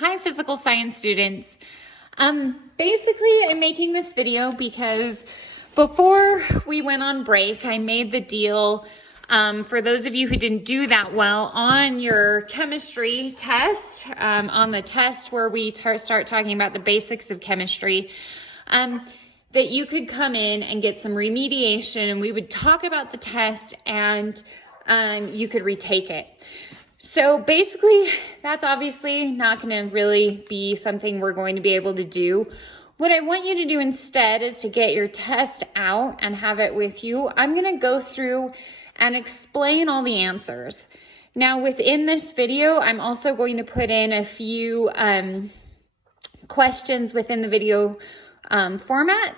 Hi, physical science students. Basically, I'm making this video because before we went on break, I made the deal for those of you who didn't do that well on your chemistry test, on the test where we start talking about the basics of chemistry, that you could come in and get some remediation, and we would talk about the test, and you could retake it. So basically, that's obviously not going to really be something we're going to be able to do. What I want you to do instead is to get your test out and have it with you. I'm going to go through and explain all the answers. Now, within this video, I'm also going to put in a few questions within the video format.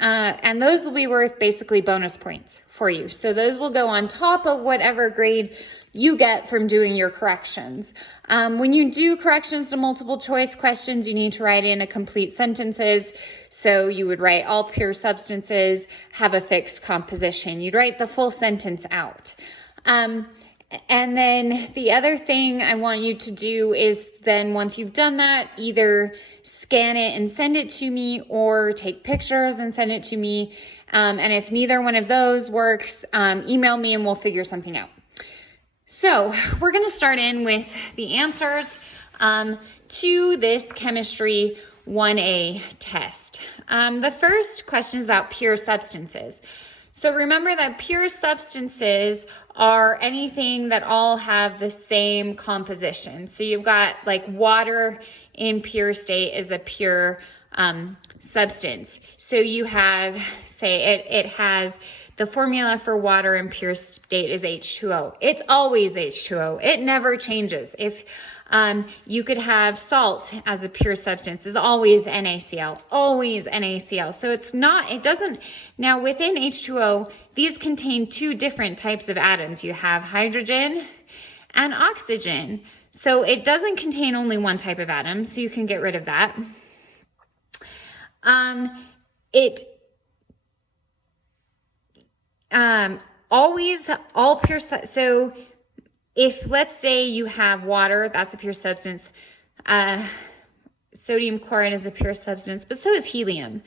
And those will be worth basically bonus points for you. So those will go on top of whatever grade you get from doing your corrections. When you do corrections to multiple choice questions, you need to write in a complete sentences. So you would write all pure substances have a fixed composition. You'd write the full sentence out. And then the other thing I want you to do is then once you've done that, either scan it and send it to me or take pictures and send it to me. And if neither one of those works, email me and we'll figure something out. So we're going to start in with the answers to this Chemistry 1A test. The first question is about pure substances. So remember that pure substances are anything that all have the same composition. So you've got like water in pure state is a pure substance. So you have, say it has the formula for water in pure state is H2O. It's always H2O. It never changes. If you could have salt as a pure substance, is always NaCl, always NaCl. So it doesn't, now within H2O, these contain two different types of atoms. You have hydrogen and oxygen. So it doesn't contain only one type of atom, so you can get rid of that. Always all pure, so if let's say you have water, that's a pure substance. Sodium chloride is a pure substance, but so is helium.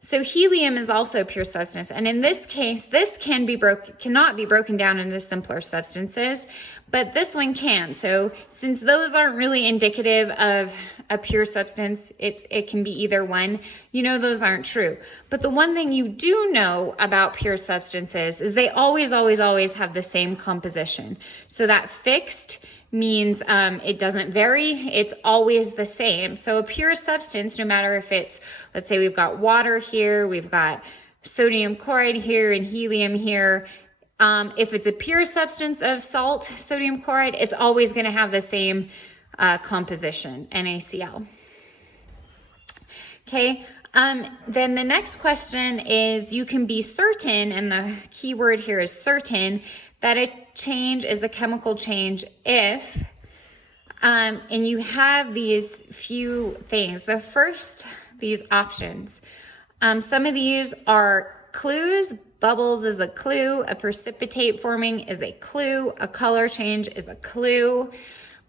So helium is also a pure substance. And in this case, this cannot be broken down into simpler substances, but this one can. So since those aren't really indicative of a pure substance, it can be either one. You know those aren't true. But the one thing you do know about pure substances is they always, always, always have the same composition. So that fixed means it doesn't vary. It's always the same. So a pure substance, no matter if it's, let's say we've got water here, we've got sodium chloride here and helium here. If it's a pure substance of salt, sodium chloride, it's always going to have the same composition, NaCl. Okay. Then the next question is, you can be certain, and the key word here is certain, that a change is a chemical change if, and you have these few things. The first, these options. Some of these are clues. Bubbles is a clue. A precipitate forming is a clue. A color change is a clue.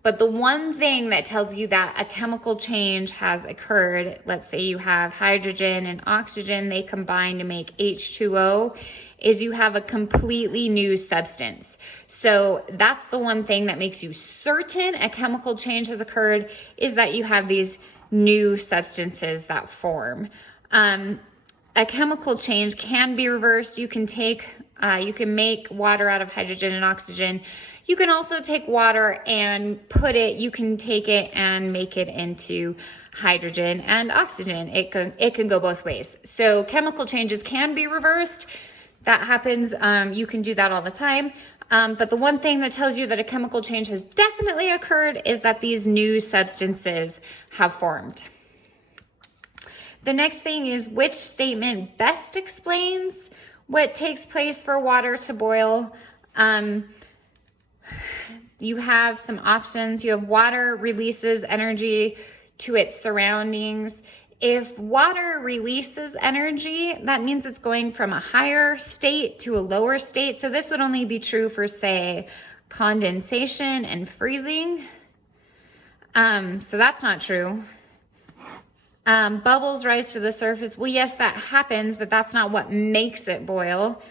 But the one thing that tells you that a chemical change has occurred, let's say you have hydrogen and oxygen, they combine to make H2O, is you have a completely new substance. So that's the one thing that makes you certain a chemical change has occurred, is that you have these new substances that form. A chemical change can be reversed. You can make water out of hydrogen and oxygen. You can also take water and you can take it and make it into hydrogen and oxygen. It can go both ways. So chemical changes can be reversed. That happens. You can do that all the time. But the one thing that tells you that a chemical change has definitely occurred is that these new substances have formed. The next thing is, which statement best explains what takes place for water to boil? You have some options. You have water releases energy to its surroundings. If water releases energy, that means it's going from a higher state to a lower state. So this would only be true for, say, condensation and freezing. So that's not true. Bubbles rise to the surface. Well, yes, that happens, but that's not what makes it boil.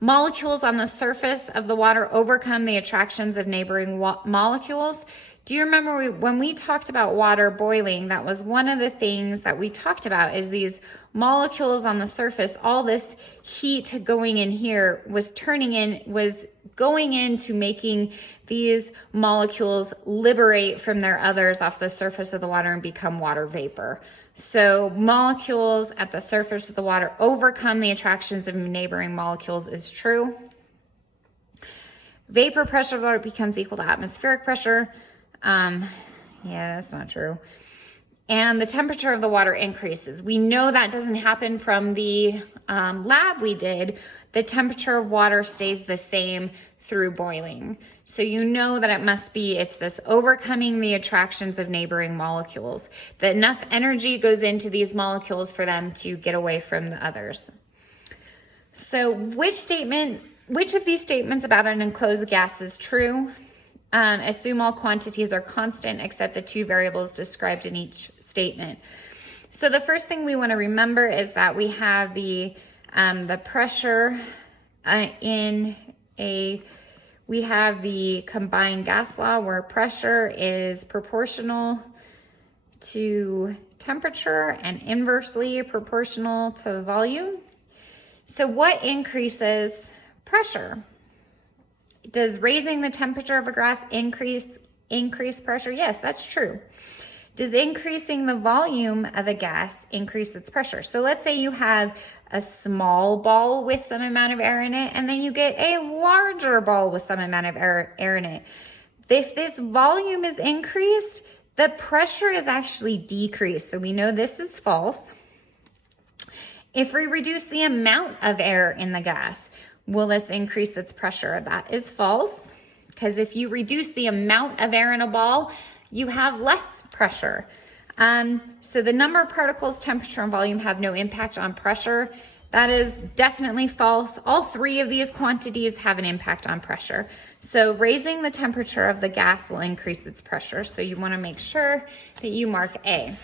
Molecules on the surface of the water overcome the attractions of neighboring molecules. Do you remember when we talked about water boiling, that was one of the things that we talked about is these molecules on the surface, all this heat going in here was going into making these molecules liberate from their others off the surface of the water and become water vapor. So molecules at the surface of the water overcome the attractions of neighboring molecules is true. Vapor pressure of the water becomes equal to atmospheric pressure. Yeah, that's not true. And the temperature of the water increases. We know that doesn't happen from the lab we did. The temperature of water stays the same through boiling. So you know that it's this overcoming the attractions of neighboring molecules, that enough energy goes into these molecules for them to get away from the others. So which of these statements about an enclosed gas is true? Assume all quantities are constant except the two variables described in each statement. So the first thing we want to remember is that we have the pressure we have the combined gas law where pressure is proportional to temperature and inversely proportional to volume. So what increases pressure? Does raising the temperature of a gas increase pressure? Yes, that's true. Does increasing the volume of a gas increase its pressure? So let's say you have a small ball with some amount of air in it, and then you get a larger ball with some amount of air in it. If this volume is increased, the pressure is actually decreased. So we know this is false. If we reduce the amount of air in the gas, will this increase its pressure? That is false, because if you reduce the amount of air in a ball, you have less pressure. So the number of particles, temperature, and volume have no impact on pressure. That is definitely false. All three of these quantities have an impact on pressure. So raising the temperature of the gas will increase its pressure. So you want to make sure that you mark A.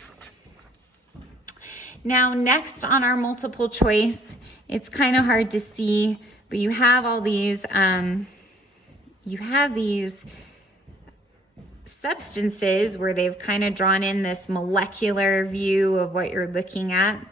Now, next on our multiple choice, it's kind of hard to see, but you have all these, substances where they've kind of drawn in this molecular view of what you're looking at.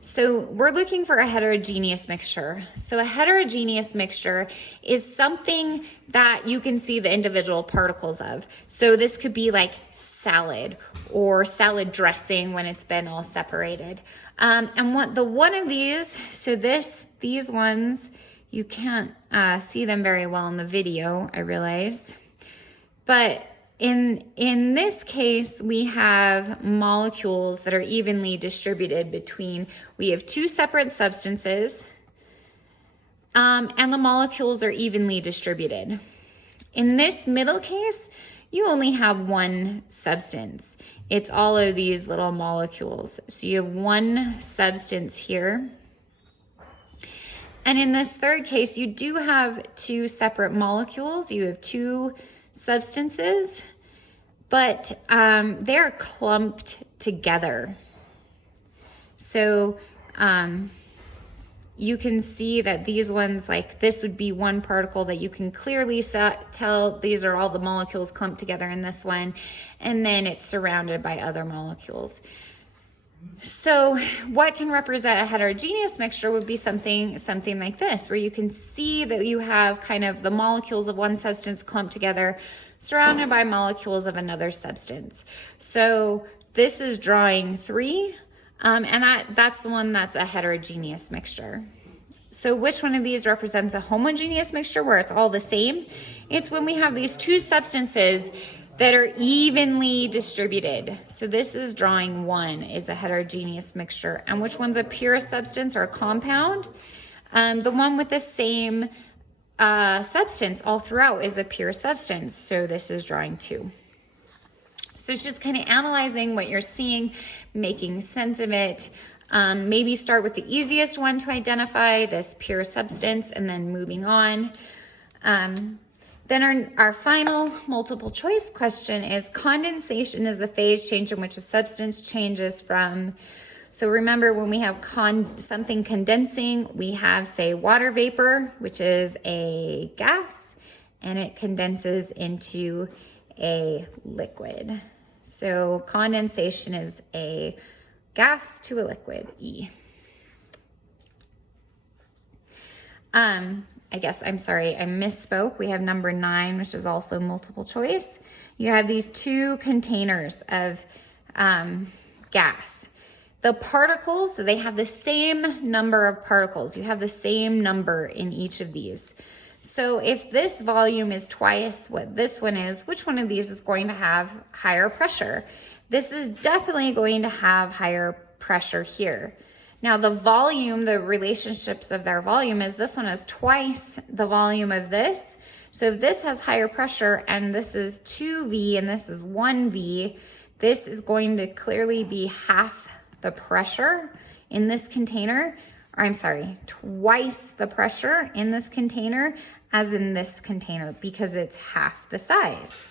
So we're looking for a heterogeneous mixture. So a heterogeneous mixture is something that you can see the individual particles of. So this could be like salad or salad dressing when it's been all separated. And one of these, so these ones, you can't see them very well in the video, I realize. But in this case, we have molecules that are evenly distributed between, we have two separate substances, and the molecules are evenly distributed. In this middle case, you only have one substance. It's all of these little molecules. So you have one substance here. And in this third case, you do have two separate molecules. You have two substances, but they're clumped together. So you can see that these ones, like this would be one particle that you can clearly tell these are all the molecules clumped together in this one, and then it's surrounded by other molecules. So what can represent a heterogeneous mixture would be something like this, where you can see that you have kind of the molecules of one substance clumped together, surrounded by molecules of another substance. So this is drawing 3, and that's the one that's a heterogeneous mixture. So which one of these represents a homogeneous mixture where it's all the same? It's when we have these two substances that are evenly distributed. So this is drawing 1 is a heterogeneous mixture. And which one's a pure substance or a compound? The one with the same substance all throughout is a pure substance. So this is drawing 2. So it's just kind of analyzing what you're seeing, making sense of it. Maybe start with the easiest one to identify, this pure substance, and then moving on. Then our final multiple choice question is condensation is the phase change in which a substance changes from. So remember, when we have something condensing, we have, say, water vapor, which is a gas, and it condenses into a liquid. So condensation is a gas to a liquid, E. I misspoke. We have number 9, which is also multiple choice. You have these 2 containers of gas. The particles, so they have the same number of particles. You have the same number in each of these. So if this volume is twice what this one is, which one of these is going to have higher pressure? This is definitely going to have higher pressure here. Now the volume, the relationships of their volume is this one is twice the volume of this. So if this has higher pressure and this is 2V and this is 1V, this is going to clearly be half the pressure in this container, or I'm sorry, twice the pressure in this container as in this container because it's half the size.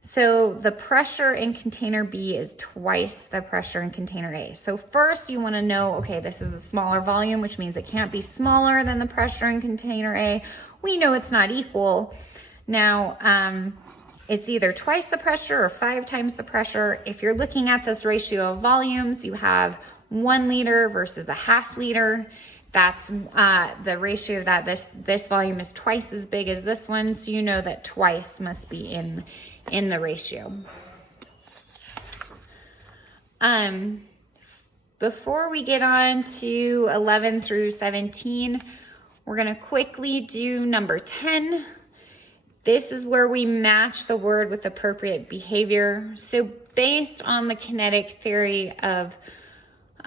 So the pressure in container B is twice the pressure in container A. So first you want to know, okay, this is a smaller volume, which means it can't be smaller than the pressure in container A. We know it's not equal. Now, it's either twice the pressure or 5 times the pressure. If you're looking at this ratio of volumes, you have 1 liter versus a half liter. That's the ratio of that. This volume is twice as big as this one, so you know that twice must be in the ratio. Before we get on to 11 through 17, we're going to quickly do number 10. This is where we match the word with appropriate behavior. So based on the kinetic theory of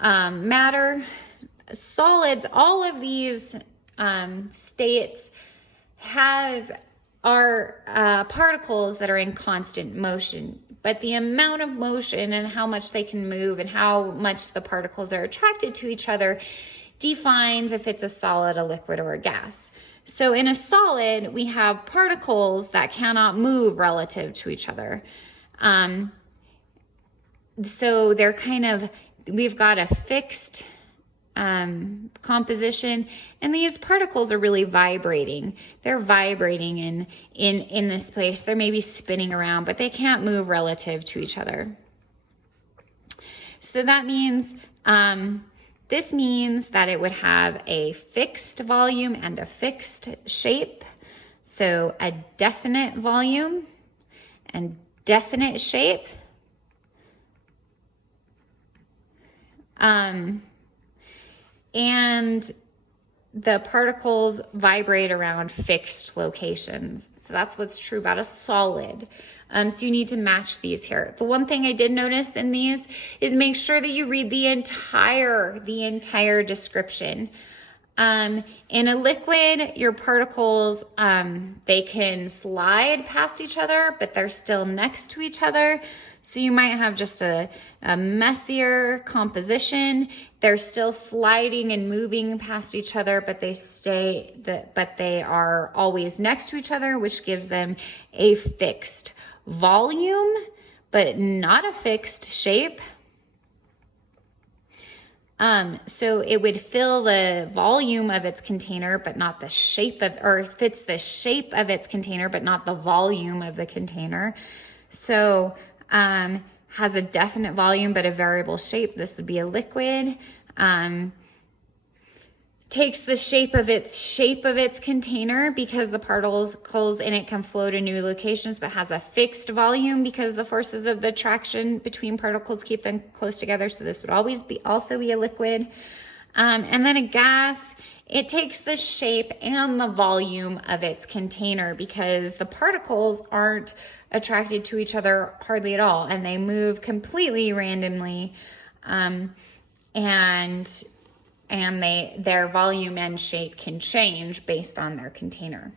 matter, solids, all of these states are particles that are in constant motion, but the amount of motion and how much they can move and how much the particles are attracted to each other defines if it's a solid, a liquid, or a gas. So in a solid, we have particles that cannot move relative to each other. So they're we've got a fixed composition, and these particles are really vibrating. They're vibrating in this place. They're maybe spinning around, but they can't move relative to each other. So that means, this means that it would have a fixed volume and a fixed shape. So a definite volume and definite shape. And the particles vibrate around fixed locations. So that's what's true about a solid. So you need to match these here. The one thing I did notice in these is make sure that you read the entire description. In a liquid, your particles, they can slide past each other, but they're still next to each other. So you might have just a messier composition. They're still sliding and moving past each other, but they are always next to each other, which gives them a fixed volume, but not a fixed shape. So it would fill the volume of its container, but not the shape of, or it fits the shape of its container, but not the volume of the container. So, has a definite volume, but a variable shape. This would be a liquid. Takes the shape of its container because the particles in it can flow to new locations, but has a fixed volume because the forces of the attraction between particles keep them close together. So this would also be a liquid. And then a gas, it takes the shape and the volume of its container because the particles aren't attracted to each other hardly at all, and they move completely randomly, and their volume and shape can change based on their container.